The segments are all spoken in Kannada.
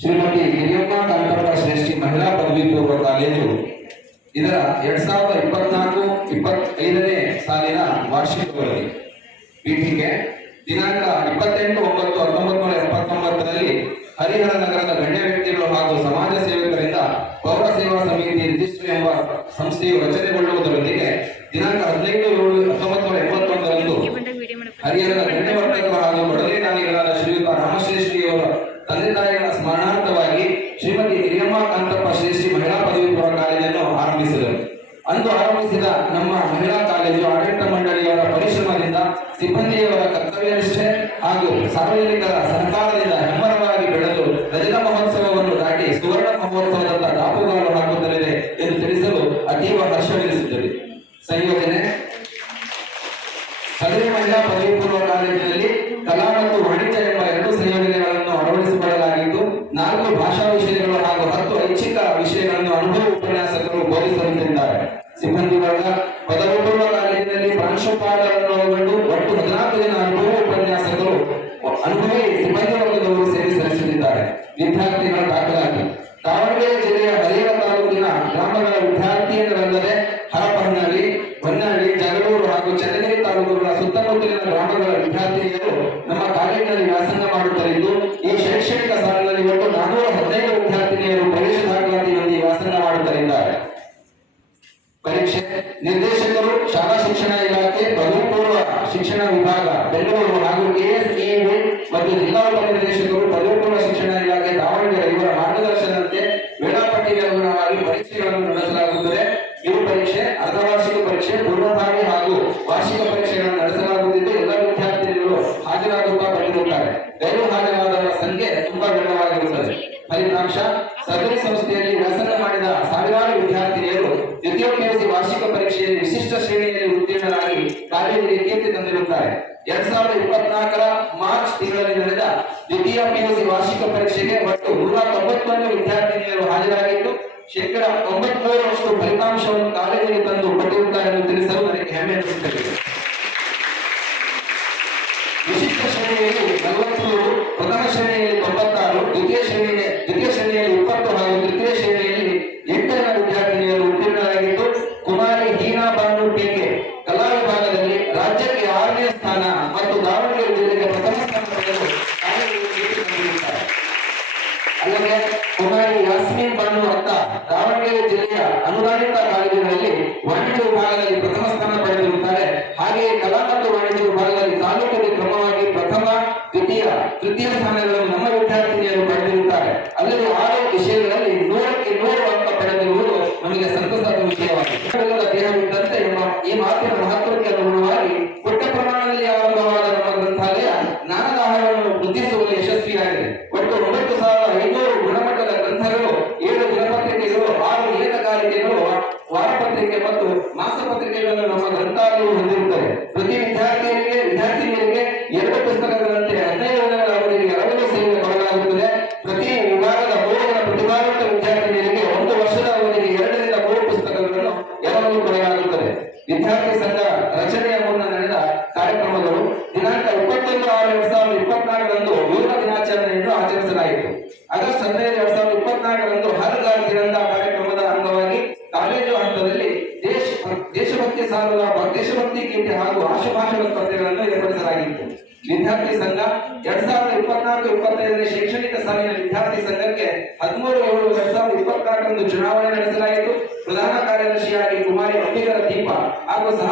ಶ್ರೀಮತಿ ಹಿರಿಯಮ್ಮ ಕಾಂತಪ್ಪ ಶ್ರೇಷ್ಠಿ ಮಹಿಳಾ ಪದವಿ ಪೂರ್ವ ಕಾಲೇಜು ಇದರ 2024-25ನೇ ಸಾಲಿನ ವಾರ್ಷಿಕ ವರದಿ ಪೀಠಿಕೆ ದಿನಾಂಕ 28/9/1979ರಲ್ಲಿ ಹರಿಹರ ನಗರದ ಗಣ್ಯ ವ್ಯಕ್ತಿಗಳು ಹಾಗೂ ಸಮಾಜ ಸೇವಕರಿಂದ ಪೌರ ಸೇವಾ ಸಮಿತಿ ರಿಜಿಸ್ಟ್ರಿ ಎಂಬ ಸಂಸ್ಥೆಯು ರಚನೆಗೊಳ್ಳುವುದರೊಂದಿಗೆ ದಿನಾಂಕ 15/7/1981ರಂದು ಹರಿಹರದ ಗಣ್ಯ ವರ್ತಕರು ಹಾಗೂ ಕೊಡಲಿ ದಾನಿಗಳಾದ ಶ್ರೀಯುತ ರಾಮಶ್ರೇಷ್ಠಿಯವರ ತಂದೆ ತಾಯಿಗಳ ಸ್ಮರಣಾರ್ಥವಾಗಿ ಶ್ರೀಮತಿ ಹಿರಿಯಮ್ಮ ಕಾಂತಪ್ಪ ಶ್ರೇಷ್ಠಿ ಮಹಿಳಾ ಪದವಿ ಪೂರ್ವ ಕಾಲೇಜನ್ನು ಆರಂಭಿಸಿದರು. ಅಂದು ಆರಂಭಿಸಿದ ನಮ್ಮ ಮಹಿಳಾ ಕಾಲೇಜು ಆಡಳಿತ ಮಂಡಳಿಯವರ ಪರಿಶ್ರಮದಿಂದ, ಸಿಬ್ಬಂದಿಯವರ ಕರ್ತವ್ಯನಿಷ್ಠೆ ಹಾಗೂ ಸಾರ್ವಜನಿಕರ ಸಹಕಾರದಿಂದ ಹೆಮ್ಮರವಾಗಿ ಬೆಳೆದು ರಜತ ಮಹೋತ್ಸವವನ್ನು ದಾಟಿ ಸುವರ್ಣ ಮಹೋತ್ಸವದತ್ತ ದಾಪುಗಾಲು ಹಾಕುತ್ತಲಿದೆ ಎಂದು ತಿಳಿಸಲು ಅತೀವ ಹರ್ಷವೆನಿಸುತ್ತದೆ. ಸಂಯೋಜನೆ: ಸದರಿ ಮಹಿಳಾ ಪದವಿ ಪೂರ್ವ ಕಾಲೇಜಿನಲ್ಲಿ ಕಲಾ ಮತ್ತು ವಾಣಿಜ್ಯ ಎಂಬ 2 ಸಂಯೋಜನೆಗಳನ್ನು ಅಳವಡಿಸಿಕೊಳ್ಳಲಾಗಿದ್ದು, 4 ಭಾಷಾ ವಿಷಯಗಳು ಹಾಗೂ 10 ಐಚ್ಛಿಕ ವಿಷಯಗಳನ್ನು ಅನುಭವ ಉಪನ್ಯಾಸಕರು ಬೋಧಿಸಲಿದ್ದಾರೆ. ಸಿಬ್ಬಂದಿ ವರ್ಗ: ಪದವಿ ಪೂರ್ವ ಕಾಲೇಜಿನಲ್ಲಿ ಪ್ರಾಂಶುಪಾಲರನ್ನು ಒಳಗೊಂಡು ಒಟ್ಟು 14 ಜನ ಅನುಭವ ಉಪನ್ಯಾಸಕರು ಅನುಭವಿ ಸಿಬ್ಬಂದಿ ವರ್ಗದವರು ಸೇವೆ ಸಲ್ಲಿಸುತ್ತಿದ್ದಾರೆ. ವಿದ್ಯಾರ್ಥಿಗಳ ದಾಖಲಾತಿ: ದಾವಣಗೆರೆ ಜಿಲ್ಲೆಯ ಹರಿಹರ ತಾಲೂಕಿನ ಗ್ರಾಮಗಳ ವಿದ್ಯಾರ್ಥಿಯರಲ್ಲದೆ ಹರಪನಹಳ್ಳಿ, ಹೊನ್ನಹಳ್ಳಿ, ಜಗಳೂರು ಹಾಗೂ ಚನ್ನಗಿರಿ ತಾಲೂಕುಗಳ ಸುತ್ತಮುತ್ತಲಿನ ಗ್ರಾಮಗಳ ವಿದ್ಯಾರ್ಥಿನಿಯರು ನಮ್ಮ ಕಾಲೇಜಿನಲ್ಲಿ ವ್ಯಾಸಂಗ ಮಾಡುತ್ತಲಿದ್ದು, ಈ ಶೈಕ್ಷಣಿಕ ಸಾಲಿನಲ್ಲಿ ಒಟ್ಟು 415 ವಿದ್ಯಾರ್ಥಿನಿಯರು ಪ್ರವೇಶ ದಾಖಲಾತಿಯೊಂದಿಗೆ ವ್ಯಾಸಂಗ ಮಾಡುತ್ತಲಿದ್ದಾರೆ. ಪರೀಕ್ಷೆ: ನಿರ್ದೇಶಕರು ಶಾಲಾ ಶಿಕ್ಷಣ ಇಲಾಖೆ ಪದವಿ ಪೂರ್ವ ಶಿಕ್ಷಣ ವಿಭಾಗ ಬೆಂಗಳೂರು ಹಾಗೂ KSEB ಮತ್ತು ಜಿಲ್ಲಾ ಉಪನಿರ್ದೇಶಕರು ಪದವಿ ಪೂರ್ವ ಶಿಕ್ಷಣ ಇಲಾಖೆ ದಾವಣಗೆರೆ ಇವರ ಮಾರ್ಗದರ್ಶನದಂತೆ ವೇಳಾಪಟ್ಟಿಗೆ ಅನುಗುಣವಾಗಿ ಪರೀಕ್ಷೆಗಳನ್ನು ನಡೆಸಲಾಗುತ್ತದೆ. ಇವು ಪರೀಕ್ಷೆ, ಅರ್ಧವಾರ್ಷಿಕ ಪರೀಕ್ಷೆ, ಪೂರ್ವಭಾವಿ ಹಾಗೂ ವಾರ್ಷಿಕ ಪರೀಕ್ಷೆಗಳನ್ನು ನಡೆಸಲಾಗುತ್ತಿದ್ದು, ಎಲ್ಲ ವಿದ್ಯಾರ್ಥಿಗಳು ಹಾಜರಾಗುತ್ತಾ ಬಂದಿರುತ್ತಾರೆ. ಗೈರು ಹಾಜರಾದವರ ಸಂಖ್ಯೆ ತುಂಬಾ ವಿರಳವಾಗಿರುತ್ತದೆ. ಫಲಿತಾಂಶ: ಸದರಿ ಸಂಸ್ಥೆಯಲ್ಲಿ ವ್ಯಾಸಂಗ ಮಾಡಿದ ಸಾವಿರಾರು ವಿದ್ಯಾರ್ಥಿನಿಯರು ದ್ವಿತೀಯ PUC ವಾರ್ಷಿಕ ಪರೀಕ್ಷೆಯಲ್ಲಿ ವಿಶಿಷ್ಟ ಶ್ರೇಣಿಯಲ್ಲಿ ಉತ್ತೀರ್ಣರಾಗಿ ಕಾಲೇಜಿಗೆ ಕೀರ್ತಿ ತಂದಿರುತ್ತಾರೆ. 2024ರ ಮಾರ್ಚ್ ತಿಂಗಳಲ್ಲಿ ನಡೆದ ದ್ವಿತೀಯ PUC ವಾರ್ಷಿಕ ಪರೀಕ್ಷೆಗೆ ಒಟ್ಟು 191 ವಿದ್ಯಾರ್ಥಿನಿಯರು ಹಾಜರಾಗಿದ್ದು, 93% ಫಲಿತಾಂಶವನ್ನು ಕಾಲೇಜಿಗೆ ತಂದು ಕೊಟ್ಟಿರುತ್ತಾರೆ ಎಂದು ತಿಳಿಸಲು ನನಗೆ ಹೆಮ್ಮೆ ಎನಿಸುತ್ತದೆ. ವಿಶಿಷ್ಟ ಶ್ರೇಣಿಯಲ್ಲಿ 43, ಪ್ರಥಮ ಶ್ರೇಣಿಯಲ್ಲಿ 96, ದ್ವಿತೀಯ ಶ್ರೇಣಿಯಲ್ಲಿ 20 ಹಾಗೂ ತೃತೀಯ ಶ್ರೇಣಿಯಲ್ಲಿ 8 ಜನ ವಿದ್ಯಾರ್ಥಿನಿಯರು ಉತ್ತೀರ್ಣರಾಗಿದ್ದು, ಕುಮಾರಿ ಹೀನಾ ಬಾನು ಟೀಕೆ ಕಲಾ ವಿಭಾಗದಲ್ಲಿ ರಾಜ್ಯಕ್ಕೆ 6ನೇ ಸ್ಥಾನ ಮತ್ತು ದಾವಣಗೆರೆ ಜಿಲ್ಲೆಗೆ ಪ್ರಥಮ ಸ್ಥಾನ ಪಡೆದು ಕಾಲೇಜಿಗೆ ಕೀರ್ತಿ ತಂದಿರುತ್ತಾರೆ. ಅಲ್ಲದೆ ಕುಮಾರಿ ಯಾಸ್ಮೀನ್ ಬಾನು ಅತ್ತ ದಾವಣಗೆರೆ ಜಿಲ್ಲೆಯ ಅನುದಾನಿತ ಕಾಲೇಜುಗಳಲ್ಲಿ ವಾಣಿಜ್ಯ ವಿಭಾಗದಲ್ಲಿ ಪ್ರಥಮ ಸ್ಥಾನ ಪಡೆದಿರುತ್ತಾರೆ. ಹಾಗೆಯೇ ಕಲಾ ಮತ್ತು ವಾಣಿಜ್ಯ ವಿಭಾಗದಲ್ಲಿ ತಾಲೂಕಿಗೆ ಕ್ರಮವಾಗಿ ಪ್ರಥಮ, ದ್ವಿತೀಯ, ತೃತೀಯ ಸ್ಥಾನಗಳನ್ನು ನಮ್ಮ ವಿದ್ಯಾರ್ಥಿನಿಯರು ಪಡೆದಿರುತ್ತಾರೆ. ಅಲ್ಲದೆ 6 ವಿಷಯಗಳಲ್ಲಿ 100ಕ್ಕೆ 100 ಅಂಕ ಪಡೆದಿರುವುದು ನಮಗೆ ಸಂತಸದ ವಿಷಯವಾಗಿದೆ. ದೇಹವಿದ್ದಂತೆ ಎಂಬ ಈ ಮಾತಿನ ಮಹತ್ವಕ್ಕೆ ಅನುಗುಣವಾಗಿ ಪುಟ್ಟ ಪ್ರಮಾಣದಲ್ಲಿ ಆರಂಭವಾದ ನಮ್ಮ ಗ್ರಂಥಾಲಯ ಜ್ಞಾನದ ಆಹಾರವನ್ನು ವೃದ್ಧಿಸುವಲ್ಲಿ ಯಶಸ್ವಿಯಾಗಿದೆ. ಒಟ್ಟು 9,500 ಗುಣಮಟ್ಟದ ಗ್ರಂಥಗಳು, 7 ದಿನಪತ್ರಿಕೆಗಳು, 6 ನಿಯತಕಾಲಿಕೆಗಳು, ವಾರಪತ್ರಿಕೆ ಮತ್ತು ಮಾಸಪತ್ರಿಕೆಗಳನ್ನು ನಮ್ಮ ಗ್ರಂಥಾಲಯವು ಹೊಂದಿರುತ್ತದೆ. ಪ್ರತಿ ವಿದ್ಯಾರ್ಥಿನಿಯರಿಗೆ 2 ಪುಸ್ತಕಗಳಂತೆ 15 ದಿನಗಳ ಅವಧಿಗೆ 60 ಸೇವೆ ಕೊಡಲಾಗುತ್ತದೆ. ಪ್ರತಿ ವಿಭಾಗದ 3 ಜನ ಪ್ರತಿಭಾವಂತ ವಿದ್ಯಾರ್ಥಿನಿಯರಿಗೆ 1 ವರ್ಷದ ಅವಧಿಗೆ 2 ರಿಂದ 3 ಪುಸ್ತಕಗಳನ್ನು ಎರವಲು ಕೊಡಲಾಗುತ್ತದೆ. ವಿದ್ಯಾರ್ಥಿ ಸಂಘ ರಚನೆಯ ಮುನ್ನ ನಡೆದ ಕಾರ್ಯಕ್ರಮಗಳು: ದಿನಾಂಕ 21/6/2024ರಂದು ಯೋಗ ದಿನಾಚರಣೆಯನ್ನು ಆಚರಿಸಲಾಯಿತು. ಆಗಸ್ಟ್ 15, 2024ರಂದು ಹರ್ ಘರ್ ತಿರಂಗಾ ಕಾರ್ಯಕ್ರಮದ ಅಂಗವಾಗಿ ಕಾಲೇಜು ಹಂತದಲ್ಲಿ ದೇಶಭಕ್ತಿ ಸಾರುವ ದೇಶಭಕ್ತಿ ಗೀತೆ ಹಾಗೂ ಆಶುಭಾಷಣ ಸ್ಪರ್ಧೆಗಳನ್ನು ಏರ್ಪಡಿಸಲಾಗಿತ್ತು. ವಿದ್ಯಾರ್ಥಿ ಸಂಘ 2024-25ನೇ ಶೈಕ್ಷಣಿಕ ಸಾಲಿನ ವಿದ್ಯಾರ್ಥಿ ಸಂಘಕ್ಕೆ 13/7/2024ರಂದು ಚುನಾವಣೆ ನಡೆಸಲಾಯಿತು. ಪ್ರಧಾನ ಕಾರ್ಯದರ್ಶಿಯಾಗಿ ಕುಮಾರಿ ಅಂಬಿಗರ ದೀಪ ಹಾಗೂ ಸಹ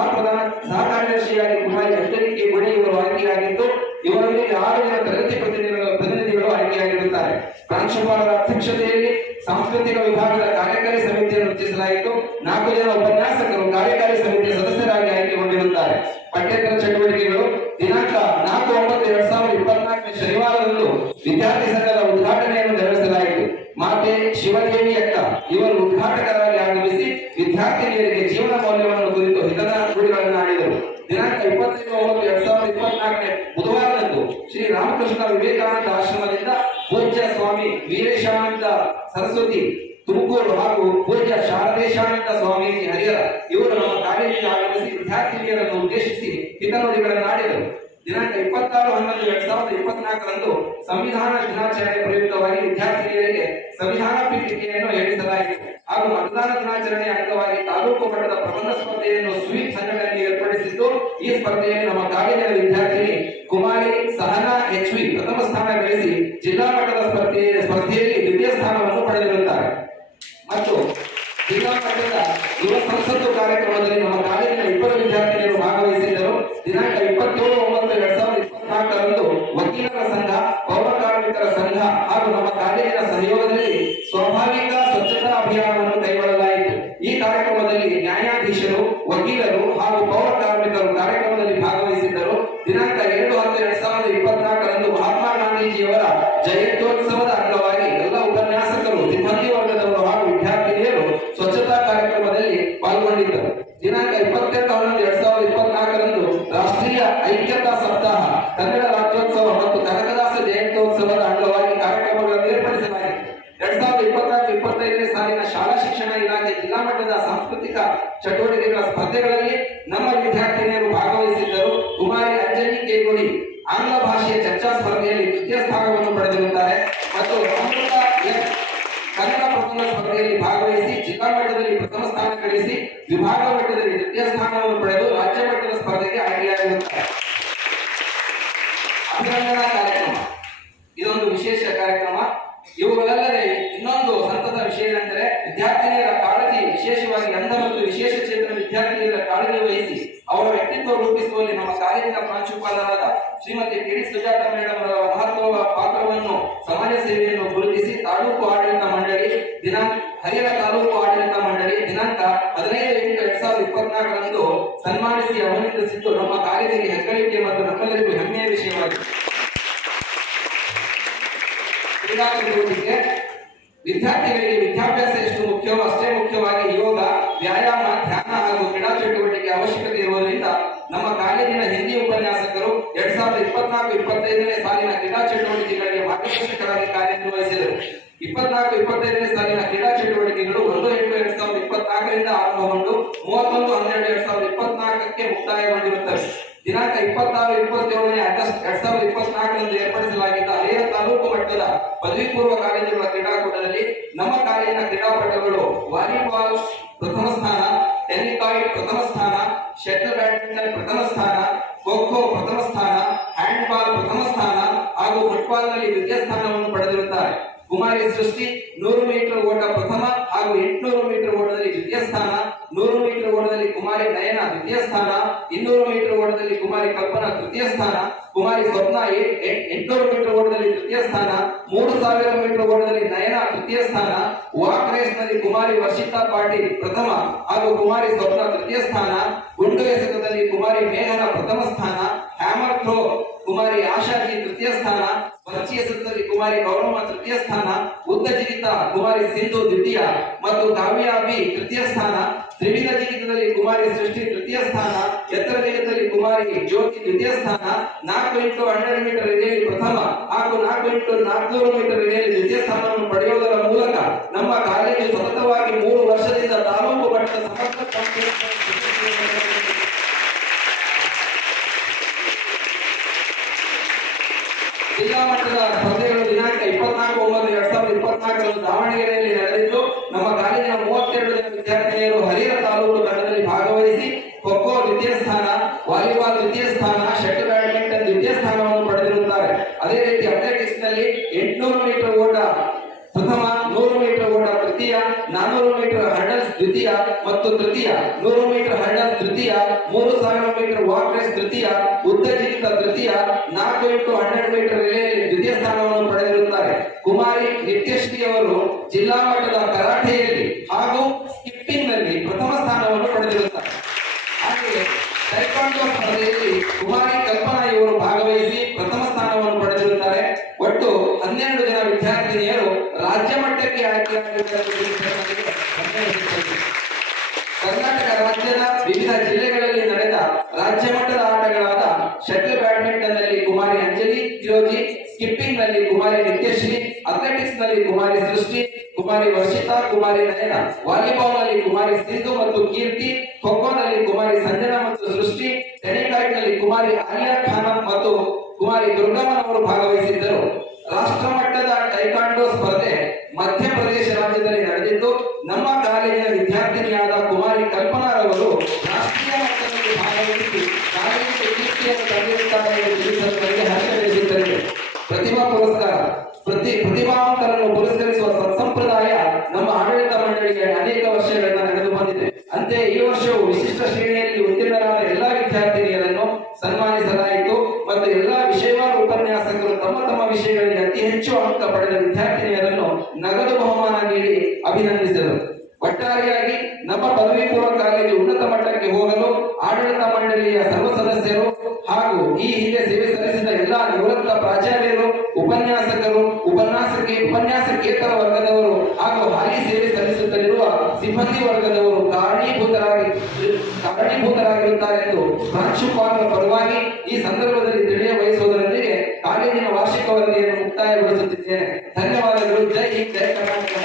ಕಾರ್ಯದರ್ಶಿಯಾಗಿ ಕುಮಾರಿ ಅಂಜಲಿ ಕೆ ಗುಡಿ ಇವರು ಆಯ್ಕೆಯಾಗಿದ್ದು, ಇವರಲ್ಲಿ 6 ಜನ ತರಗತಿ ಪ್ರತಿನಿಧಿಗಳು ಆಯ್ಕೆಯಾಗಿರುತ್ತಾರೆ. ಪ್ರಾಂಶುಪಾಲರ ಅಧ್ಯಕ್ಷತೆಯಲ್ಲಿ ಸಾಂಸ್ಕೃತಿಕ ವಿಭಾಗದ ಕಾರ್ಯಕಾರಿ ಸಮಿತಿಯನ್ನು ರಚಿಸಲಾಯಿತು. 4 ಜನ ಉಪನ್ಯಾಸಕರು ಕಾರ್ಯಕಾರಿ ಸಮಿತಿಯ ಸದಸ್ಯರಾಗಿ ಆಯ್ಕೆಗೊಂಡಿರುತ್ತಾರೆ. ಪಠ್ಯೇತರ ಚಟುವಟಿಕೆಗಳು: ದಿನಾಂಕ 4/9/2024 ಶನಿವಾರದಂದು ವಿದ್ಯಾರ್ಥಿ ಸಂಘದ ಉದ್ಘಾಟನೆಯನ್ನು ನೆರವೇರಿಸಲಾಯಿತು. ಮಾತೆ ಶಿವದೇವಿ ಅಕ್ಕ ಇವರು ಉದ್ಘಾಟಕರಾಗಿ ಆಗಮಿಸಿ ವಿದ್ಯಾರ್ಥಿನಿಯರಿಗೆ ಜೀವನ ಮೌಲ್ಯವನ್ನು ಕುರಿತು ಹಿತದ ನುಡಿಗಳನ್ನು ಆಡಿದರು. ದಿನಾಂಕ 25/9/2024 ಬುಧವಾರದಂದು ಶ್ರೀ ರಾಮಕೃಷ್ಣ ವಿವೇಕಾನಂದ ಆಶ್ರಮದಿಂದ ಪೂಜ್ಯ ಸ್ವಾಮಿ ವೀರೇಶಾನಂದ ಸರಸ್ವತಿ ತುಮಕೂರು ಹಾಗೂ ಪೂಜ್ಯ ಶಾರದೇಶಾನಂದ ಸ್ವಾಮೀಜಿ ಹರಿಹರ ಇವರು ನಮ್ಮ ಕಾಲೇಜಿಗೆ ಆಗಮಿಸಿ ವಿದ್ಯಾರ್ಥಿನಿಯರನ್ನು ಉದ್ದೇಶಿಸಿ ಹಿತನುಡಿಗಳನ್ನು ಆಡಿದರು. ದಿನಾಂಕ 26/11/2024 ಸಂವಿಧಾನ ದಿನಾಚರಣೆ ಪ್ರಯುಕ್ತವಾಗಿ ವಿದ್ಯಾರ್ಥಿನಿಯರಿಗೆ ಸಂವಿಧಾನ ಪೀಠಿಕೆಯನ್ನು ಹೇಳಿಸಲಾಗಿದೆ ಹಾಗೂ ಮತದಾನ ದಿನಾಚರಣೆಯ ಅಂಗವಾಗಿ ತಾಲೂಕು ಮಟ್ಟದ ಪ್ರಬಂಧ ಸ್ಪರ್ಧೆಯನ್ನು ಸ್ವೀಪ್ ಸಂಘಟನೆ ಏರ್ಪಡಿಸಿದ್ದು ಈ ಸ್ಪರ್ಧೆಯಲ್ಲಿ ನಮ್ಮ ಕಾಲೇಜಿನ ವಿದ್ಯಾರ್ಥಿನಿ ಕುಮಾರಿ ಸಹನಾ HV ಪ್ರಥಮ ಸ್ಥಾನ ಗಳಿಸಿ ಜಿಲ್ಲಾ ಮಟ್ಟದ ಸ್ಪರ್ಧೆಯಲ್ಲಿ ದ್ವಿತೀಯ ಸ್ಥಾನವನ್ನು ಪಡೆದಿರುತ್ತಾರೆ ಮತ್ತು ಜಿಲ್ಲಾ ಮಟ್ಟದ ಯುವ ಸಂಸತ್ತು ಕಾರ್ಯಕ್ರಮದಲ್ಲಿ ನಮ್ಮ ಕಾಲೇಜಿನ 20 ವಿದ್ಯಾರ್ಥಿನಿಯರು ಭಾಗವಹಿಸಿದ್ದರು. ದಿನಾಂಕ 27/9/2024 ವಕೀಲರ ಸಂಘ, ಪೌರ ಕಾರ್ಮಿಕರ ಸಂಘ ಹಾಗೂ ನಮ್ಮ ಕಾಲೇಜಿನ ಸಹಯೋಗದಲ್ಲಿ ಸ್ವಾಭಾವಿಕ ಸ್ವಚ್ಛತಾ ಅಭಿಯಾನವನ್ನು ಕೈಗೊಳ್ಳಲಾಯಿತು. ಈ ಕಾರ್ಯಕ್ರಮದಲ್ಲಿ ನ್ಯಾಯಾಧೀಶರು, ವಕೀಲರು ಹಾಗೂ ಪೌರ ಕಾರ್ಮಿಕರು ಕಾರ್ಯಕ್ರಮದಲ್ಲಿ ಭಾಗವಹಿಸಿದ್ದರು. ದಿನಾಂಕ 2/10/2024 ಮಹಾತ್ಮ ಗಾಂಧೀಜಿಯವರ ಜಯಂತ್ಯೋತ್ಸವದ ಅಂಗವಾಗಿ ಎಲ್ಲ ಉಪನ್ಯಾಸಕರು, ಸಿಬ್ಬಂದಿ ವರ್ಗದವರು ಹಾಗೂ ವಿದ್ಯಾರ್ಥಿನಿಯರು ಸ್ವಚ್ಛತಾ ಕಾರ್ಯಕ್ರಮದಲ್ಲಿ ಪಾಲ್ಗೊಂಡಿದ್ದರು. ದಿನಾಂಕ 28/11/2024 ರಾಷ್ಟ್ರೀಯ ಐಕ್ಯತಾ ಸಪ್ತಾಹ, ಕನ್ನಡ ರಾಜ್ಯೋತ್ಸವ ಮತ್ತು ಕನಕದಾಸ ಜಯಂತ್ಯೋತ್ಸವದ ಅಂಗವಾಗಿ ಕಾರ್ಯಕ್ರಮಗಳನ್ನು ಏರ್ಪಡಿಸಲಾಗಿದೆ. 2024-25ನೇ ಸಾಲಿನ ಶಾಲಾ ಶಿಕ್ಷಣ ಇಲಾಖೆ ಜಿಲ್ಲಾ ಮಟ್ಟದ ಸಾಂಸ್ಕೃತಿಕ ಚಟುವಟಿಕೆಗಳ ಸ್ಪರ್ಧೆಗಳಲ್ಲಿ ನಮ್ಮ ವಿದ್ಯಾರ್ಥಿನಿಯರು ಭಾಗವಹಿಸಿದ್ದರು. ಕುಮಾರಿ ಅಂಜನಿ ಕೇಗುಡಿ ಆಂಗ್ಲ ಭಾಷೆಯ ಚರ್ಚಾ ಸ್ಪರ್ಧೆಯಲ್ಲಿ ದ್ವಿತೀಯ ಸ್ಥಾನವನ್ನು ಪಡೆದಿರುತ್ತಾರೆ ಮತ್ತು ಅಮೃತ ಕನ್ನಡ ಪ್ರಬಂಧ ಸ್ಪರ್ಧೆಯಲ್ಲಿ ಭಾಗವಹಿಸಿ ಜಿಲ್ಲಾ ಮಟ್ಟದಲ್ಲಿ ಪ್ರಥಮ ಸ್ಥಾನ ಗಳಿಸಿ ವಿಭಾಗ ಮಟ್ಟದಲ್ಲಿ ದ್ವಿತೀಯ ಸ್ಥಾನವನ್ನು ಪಡೆದು ರಾಜ್ಯ ಮಟ್ಟದ ಸ್ಪರ್ಧೆಗೆ ಆಯ್ಕೆಯಾಗಿರುತ್ತಾರೆ. ಅಭಿನಂದನಾ ಕಾರ್ಯಕ್ರಮ ಇದೊಂದು ವಿಶೇಷ ಕಾರ್ಯಕ್ರಮ. ಇವುಗಳಲ್ಲದೆ ಇನ್ನೊಂದು ಸಂತಸ ವಿಷಯವೆಂದರೆ ವಿದ್ಯಾರ್ಥಿನಿಯರ ಕಾಳಜಿ, ವಿಶೇಷವಾಗಿ ಅಂಧ ಮತ್ತು ವಿಶೇಷ ಚೇತನ ವಿದ್ಯಾರ್ಥಿನಿಯರ ಕಾಳಜಿ ವಹಿಸಿ ಅವರ ವ್ಯಕ್ತಿತ್ವ ರೂಪಿಸುವಲ್ಲಿ ನಮ್ಮ ಕಾಲೇಜಿನ ಪ್ರಾಂಶುಪಾಲರಾದ ಶ್ರೀಮತಿ ಕೆ.ಡಿ. ಸುಜಾತ ಮೇಡಮ್ ಅವರ ಮಹತ್ವದ ಪಾತ್ರವನ್ನು, ಸಮಾಜ ಸೇವೆಯನ್ನು ಗುರುತಿಸಿ ತಾಲೂಕು ಆಡಳಿತ ಮಂಡಳಿ ಹರಿಹರ ತಾಲೂಕು ಆಡಳಿತ ಮಂಡಳಿ ದಿನಾಂಕ 15/8/2024 ಸನ್ಮಾನಿಸಿ ಅಭಿನಂದಿಸಿದ್ದು ನಮ್ಮ ಕಾಲೇಜಿಗೆ ಹೆಗ್ಗಳಿಕೆ ಮತ್ತು ನಮ್ಮೆಲ್ಲರಿಗೂ ಹೆಮ್ಮೆಯ ವಿಷಯವಾಗಿದೆ. ಕ್ರೀಡಾ ಚಟುವಟಿಕೆ ವಿದ್ಯಾರ್ಥಿಗಳಿಗೆ ವಿದ್ಯಾಭ್ಯಾಸ ಎಷ್ಟು ಮುಖ್ಯವೋ ಅಷ್ಟೇ ಮುಖ್ಯವಾಗಿ ಯೋಗ, ವ್ಯಾಯಾಮ, ಧ್ಯಾನ ಹಾಗೂ ಕ್ರೀಡಾ ಚಟುವಟಿಕೆ ಅವಶ್ಯಕತೆ ಇರುವುದರಿಂದ ನಮ್ಮ ಕಾಲೇಜಿನ ಹಿಂದಿ ಉಪನ್ಯಾಸಕರು 2024-25ನೇ ಸಾಲಿನ ಕ್ರೀಡಾ ಚಟುವಟಿಕೆಗಳಿಗೆ ಮಾರ್ಗದರ್ಶಕರಾಗಿ ಕಾರ್ಯನಿರ್ವಹಿಸಿದರು. 24-25ನೇ ಸಾಲಿನ ಕ್ರೀಡಾ ಚಟುವಟಿಕೆಗಳು 1/8/2024 ಆರಂಭಗೊಂಡು 31/12/2024 ಮುಕ್ತಾಯಗೊಂಡಿರುತ್ತವೆ. ದಿನಾಂಕ 26-27 ಆಗಸ್ಟ್ 2024 ಏರ್ಪಡಿಸಲಾಗಿದ್ದ ಹರಿಹರ ತಾಲೂಕು ಮಟ್ಟದ ಪದವಿ ಪೂರ್ವ ಕಾಲೇಜುಗಳ ಕ್ರೀಡಾಕೂಟದಲ್ಲಿ ನಮ್ಮ ಕಾಲೇಜಿನ ಕ್ರೀಡಾಪಟುಗಳು ವಾಲಿಬಾಲ್ ಪ್ರಥಮ ಸ್ಥಾನ, ಟೆನ್ನಿಕಾಯ್ಡ್ ಪ್ರಥಮ ಸ್ಥಾನ, ಶಟಲ್ ಬ್ಯಾಡ್ಮಿಂಟನ್ ಪ್ರಥಮ ಸ್ಥಾನ, ಖೋ-ಖೋ ಪ್ರಥಮ ಸ್ಥಾನ, ಹ್ಯಾಂಡ್ಬಾಲ್ ಪ್ರಥಮ ಸ್ಥಾನ ಹಾಗೂ ಫುಟ್ಬಾಲ್ನಲ್ಲಿ ದ್ವಿತೀಯ ಸ್ಥಾನವನ್ನು ಪಡೆದಿರುತ್ತಾರೆ. ಕುಮಾರಿ ಸೃಷ್ಟಿ 100 ಮೀಟರ್ ಓಟ ಪ್ರಥಮ ಹಾಗೂ 800 ಮೀಟರ್ ಓಟದಲ್ಲಿ ದ್ವಿತೀಯ ಸ್ಥಾನ, 100 ಮೀಟರ್ ಓಟದಲ್ಲಿ ಕುಮಾರಿ ನಯನ ದ್ವಿತೀಯ ಸ್ಥಾನ, 200 ಮೀಟರ್ ಓಟದಲ್ಲಿ ಕುಮಾರಿ ಕಲ್ಪನಾ ತೃತೀಯ ಸ್ಥಾನ, ಕುಮಾರಿ ಸ್ವಪ್ನ 800 ಮೀಟರ್ ಓಟದಲ್ಲಿ ತೃತೀಯ ಸ್ಥಾನ, 3000 ಮೀಟರ್ ಓಟದಲ್ಲಿ ನಯನ ತೃತೀಯ ಸ್ಥಾನ, ವಾಕ್ ರೇಸ್ ನಲ್ಲಿ ಕುಮಾರಿ ವರ್ಷಿತಾ ಪಾಟೀಲ್ ಪ್ರಥಮ ಹಾಗೂ ಕುಮಾರಿ ಸ್ವಪ್ನ ತೃತೀಯ ಸ್ಥಾನ, ಗುಂಡು ಎಸೆತದಲ್ಲಿ ಕುಮಾರಿ ಮೇಘನ ಪ್ರಥಮ ಸ್ಥಾನ, ಹ್ಯಾಮರ್ ಥ್ರೋ ಕುಮಾರಿ ಆಶಾಜಿ ತೃತೀಯ ಸ್ಥಾನ, ಬರ್ಚಿ ಎಸೆತದಲ್ಲಿ ಕುಮಾರಿ ಗೌರಮ್ಮ ತೃತೀಯ ಸ್ಥಾನ, ಉದ್ದ ಜಿಗಿತ ಕುಮಾರಿ ಸಿಂಧು ದ್ವಿತೀಯ ಮತ್ತು ಕಾವ್ಯ ಬಿ ತೃತೀಯ ಸ್ಥಾನ, ತ್ರಿವಿಧ ಜಿಗಿತದಲ್ಲಿ ಕುಮಾರಿ ಸೃಷ್ಟಿ ತೃತೀಯ ಸ್ಥಾನ, ಎತ್ತರ ಜಿಗಿತದಲ್ಲಿ ಕುಮಾರಿ ಜ್ಯೋತಿ ದ್ವಿತೀಯ ಸ್ಥಾನ, 4x100 ಮೀಟರ್ ರಿಲೇಯಲ್ಲಿ ಪ್ರಥಮ ಹಾಗೂ 4x400 ಮೀಟರ್ ರಿಲೇಯಲ್ಲಿ ದ್ವಿತೀಯ ಸ್ಥಾನವನ್ನು ಪಡೆಯುವುದರ ಮೂಲಕ ನಮ್ಮ ಕಾಲೇಜು ಸತತವಾಗಿ 3 ವರ್ಷದಿಂದ ತಾಲೂಕು ಮಟ್ಟದ ಸಮಗ್ರ ಜಿಲ್ಲಾ ಮಟ್ಟದ ಸ್ಪರ್ಧೆಗಳು ದಿನಾಂಕ 24/9/2024 ದಾವಣಗೆರೆಯಲ್ಲಿ ನಡೆದಿದ್ದು ನಮ್ಮ ಕಾಲೇಜಿನ 32 ಜನ ವಿದ್ಯಾರ್ಥಿನಿಯರು ಹರಿಹರ ತಾಲೂಕು ತಂಡದಲ್ಲಿ ಭಾಗವಹಿಸಿ ಖೋ-ಖೋ ದ್ವಿತೀಯ ಸ್ಥಾನ, ವಾಲಿಬಾಲ್ ದ್ವಿತೀಯ ಸ್ಥಾನ, ಶಟಲ್ ಬ್ಯಾಡ್ಮಿಂಟನ್ ದ್ವಿತೀಯ ಸ್ಥಾನವನ್ನು ಪಡೆದಿರುತ್ತಾರೆ. ಅದೇ ರೀತಿ ಅಥ್ಲೆಟಿಕ್ಸ್ ನಲ್ಲಿ 800 ಮೀಟರ್ ಓಟ ಪ್ರಥಮ, 100 ಮೀಟರ್ ಓಟ ತೃತೀಯ, 400 ಮೀಟರ್ ಹರ್ಡಲ್ಸ್ ದ್ವಿತೀಯ ಮತ್ತು ತೃತೀಯ, 100 ಮೀಟರ್ ಹರ್ಡಲ್ಸ್ ತೃತೀಯ, 3000 ಮೀಟರ್ ವಾಕ್ ರೇಸ್ ತೃತೀಯ, ಉದ್ದ ಜಿಗಿತ ತೃತೀಯ, 4x100 ಮೀಟರ್ ರಿಲೇಯಲ್ಲಿ ದ್ವಿತೀಯ ಸ್ಥಾನವನ್ನು ಪಡೆದಿರುತ್ತಾರೆ. ಕುಮಾರಿ ನಿತ್ಯಶ್ರೀ ಅವರು ಜಿಲ್ಲಾ ಮಟ್ಟದ ಕರಾಟೆಯಲ್ಲಿ ಹಾಗೂ ಸ್ಕಿಪ್ಪಿಂಗ್ ನಲ್ಲಿ ಪ್ರಥಮ ಸ್ಥಾನವನ್ನು ಪಡೆದಿರುತ್ತಾರೆ. ಹಾಗೆಯೇ ಟೈಕ್ವಾಂಡೋ ಸ್ಪರ್ಧೆಯಲ್ಲಿ ಕುಮಾರಿ ಕಲ್ಪನಾ ಇವರು ಭಾಗವಹಿಸಿ ಪ್ರಥಮ ಸ್ಥಾನವನ್ನು ಪಡೆದಿರುತ್ತಾರೆ. ಒಟ್ಟು 12 ಜನ ವಿದ್ಯಾರ್ಥಿನಿಯರು ರಾಜ್ಯ ಮಟ್ಟಕ್ಕೆ ಆಯ್ಕೆಯಾಗಿದ್ದಾರೆ. ಕರ್ನಾಟಕ ರಾಜ್ಯದ ವಿವಿಧ ಜಿಲ್ಲೆಗಳಲ್ಲಿ ನಡೆದ ರಾಜ್ಯ ಮಟ್ಟದ ಆಟಗಳಾದ ಶಟಲ್ ಬ್ಯಾಡ್ಮಿಂಟನ್ ನಲ್ಲಿ ಕುಮಾರಿ ಅಂಜಲಿ ತಿರೋಜಿ, ಸ್ಕಿಪ್ಪಿಂಗ್ ನಲ್ಲಿ ಕುಮಾರಿ ನಿತ್ಯಶ್ರೀ, ಅಥ್ಲೆಟಿಕ್ಸ್ ನಲ್ಲಿ ಕುಮಾರಿ ಸೃಷ್ಟಿ, ಕುಮಾರಿ ವರ್ಷಿತಾ, ಕುಮಾರಿ ನಯನ, ವಾಲಿಬಾಲ್ ನಲ್ಲಿ ಕುಮಾರಿ ಸಿಂಧು ಮತ್ತು ಕೀರ್ತಿ, ಖೋಖೋನಲ್ಲಿ ಕುಮಾರಿ ಸಂಜನಾ ಮತ್ತು ಸೃಷ್ಟಿ, ಟೆನಿಕಾಯ್ಡ್ನಲ್ಲಿ ಕುಮಾರಿ ಆಲಿಯಾ ಖಾನಂ ಮತ್ತು ಕುಮಾರಿ ದುರ್ಗಮ್ಮನವರು ಭಾಗವಹಿಸಿದ್ದರು. ರಾಷ್ಟ್ರ ಮಟ್ಟದ ಟೈಕಾಂಡೋ ಸ್ಪರ್ಧೆ ಮಧ್ಯಪ್ರದೇಶ ರಾಜ್ಯದಲ್ಲಿ ನಡೆದಿದ್ದು, ನಮ್ಮ ಕಾಲೇಜಿನ ವಿದ್ಯಾರ್ಥಿನಿಯಾದ ಕುಮಾರಿ ಕಲ್ಪನಾರವರು ರಾಷ್ಟ್ರೀಯ ಮಟ್ಟದಲ್ಲಿ ಭಾಗವಹಿಸಿ ಕಾಲೇಜಿನ ಕೀರ್ತಿಯನ್ನು ತಂದಿರುತ್ತಾರೆ ಎಂದು ತಿಳಿಸಲು ನನಗೆ ಹರ್ಷವೆನಿಸುತ್ತದೆ. ಪ್ರತಿಭಾ ಪುರಸ್ಕಾರ ಪ್ರತಿಭಾವಂತರನ್ನು ಪುರಸ್ಕರಿಸುವ ಸತ್ಸಂಪ್ರದಾಯ ನಮ್ಮ ಆಡಳಿತ ಮಂಡಳಿಗೆ ಅನೇಕ ವರ್ಷಗಳಿಂದ ನಡೆದು ಬಂದಿದೆ. ಅಂತೆಯೇ ಈ ವರ್ಷವೂ ವಿಶಿಷ್ಟ ಶ್ರೇಣಿಯಲ್ಲಿ ಉತ್ತೀರ್ಣರಾದ ಎಲ್ಲಾ ವಿದ್ಯಾರ್ಥಿನಿಯರನ್ನು ಸನ್ಮಾನಿಸಲಾಯಿತು ಮತ್ತು ಎಲ್ಲಾ ವಿಷಯವಾರು ಉಪನ್ಯಾಸಕರು ತಮ್ಮ ತಮ್ಮ ವಿಷಯಗಳಿಗೆ ಅತಿ ಹೆಚ್ಚು ಅಂಕ ಪಡೆದ ವಿದ್ಯಾರ್ಥಿನಿಯರನ್ನು ನಗದು ಬಹುಮಾನ ನೀಡಿ ಅಭಿನಂದಿಸಿದರು. ಒಟ್ಟಾರೆಯಾಗಿ ನಮ್ಮ ಪದವಿ ಪೂರ್ವ ಕಾಲೇಜು ಉನ್ನತ ಮಟ್ಟಕ್ಕೆ ಹೋಗಲು ಆಡಳಿತ ಮಂಡಳಿಯ ಸರ್ವ ಸದಸ್ಯರು ಹಾಗೂ ಈ ಹಿಂದೆ ಸೇವೆ ಸಲ್ಲಿಸಿದ ಎಲ್ಲಾ ನಿವೃತ್ತ ಪ್ರಾಚಾರ್ಯರು, ಉಪನ್ಯಾಸಕರು, ಉಪನ್ಯಾಸಕೇತರ ವರ್ಗದವರು ಹಾಗೂ ಹಾಲಿ ಸೇವೆ ಸಲ್ಲಿಸುತ್ತಲಿರುವ ಸಿಬ್ಬಂದಿ ವರ್ಗದವರು ಕಾರಣೀಭೂತರಾಗಿರುತ್ತಾರೆಂದು ಪ್ರಾಂಶುಪಾಲರ ಪರವಾಗಿ ಈ ಸಂದರ್ಭದಲ್ಲಿ ತಿಳಿಯ ಬಯಸುವುದರೊಂದಿಗೆ ಕಾಲೇಜಿನ ವಾರ್ಷಿಕ ವರದಿಯನ್ನು ಮುಕ್ತಾಯಗೊಳಿಸುತ್ತಿದ್ದೇನೆ. ಧನ್ಯವಾದಗಳು. ಜೈ ಹಿಂದ್, ಜೈ ಕರ್ನಾಟಕ.